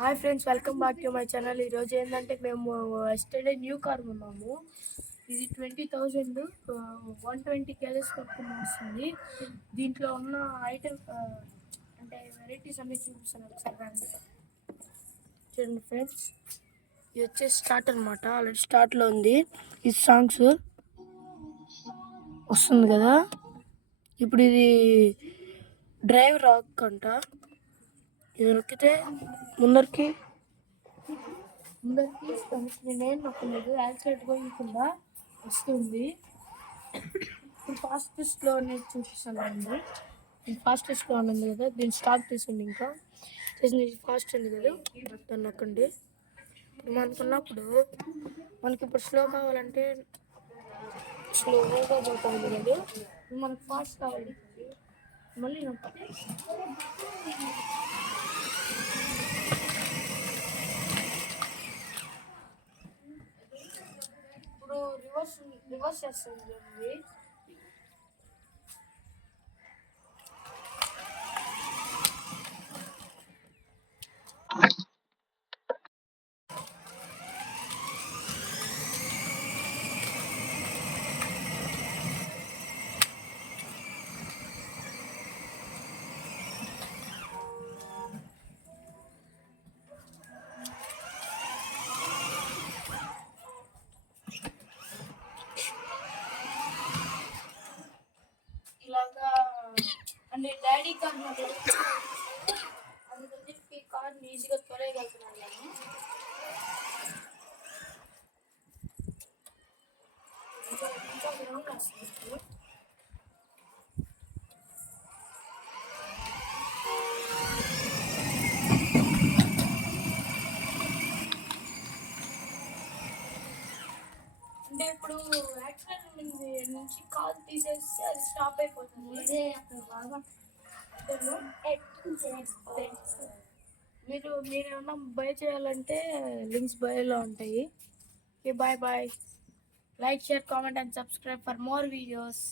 Hi friends, welcome back to my channel. ఈరోజు ఏంటంటే మేము ఎస్టర్డే న్యూ కార్ ఉన్నాము. ఇది 20,000 120 కేజెస్ వరకు వస్తుంది. దీంట్లో ఉన్న ఐటమ్ అంటే వెరైటీస్ అన్ని చూపిస్తాను ఒకసారి. చూడండి ఫ్రెండ్స్, ఇది వచ్చేసి స్టార్ట్ అనమాట. ఆల్రెడీ స్టార్ట్లో ఉంది. ఇది సాంగ్స్ వస్తుంది కదా. ఇప్పుడు ఇది డ్రైవ్ రాక్ అంట. ఇది నొక్కితే ముందరికి నేనేం నొక్కలేదు, యాక్సిడెంట్ పోయకుండా వస్తుంది. ఇప్పుడు ఫాస్టెస్ట్లో అనేది చూపిస్తానండి. ఫాస్టెస్ట్లో ఉంది కదా, దీన్ని స్టాప్ చేసింది. ఇంకా చేసింది ఫాస్ట్ ఉంది కదా, దాన్ని నొక్కండి. మనకున్నప్పుడు మనకి ఇప్పుడు స్లో కావాలంటే స్లోగా పోతుంది కదా, మనకు ఫాస్ట్ కావాలి మళ్ళీ నొక్కితే ఇప్పుడు రివర్స్ చేస్తుంది. ఇలాగా అంటే డాడీ కార్ నాకు అందుకని ఈ కార్ని ఈజీగా తొలగలుగుతున్నాను నేను. ఇంకా గ్రౌండ్ వస్తుంది. అంటే ఇప్పుడు యాక్సిడెంట్ నుంచి కాల్ తీసేసి అది స్టాప్ అయిపోతుంది. అదే అక్కడ బాగా మీరు ఏమన్నా బై చేయాలంటే లింక్స్ బయోలో ఉంటాయి. Okay, bye bye. Like, share, comment and subscribe for more videos.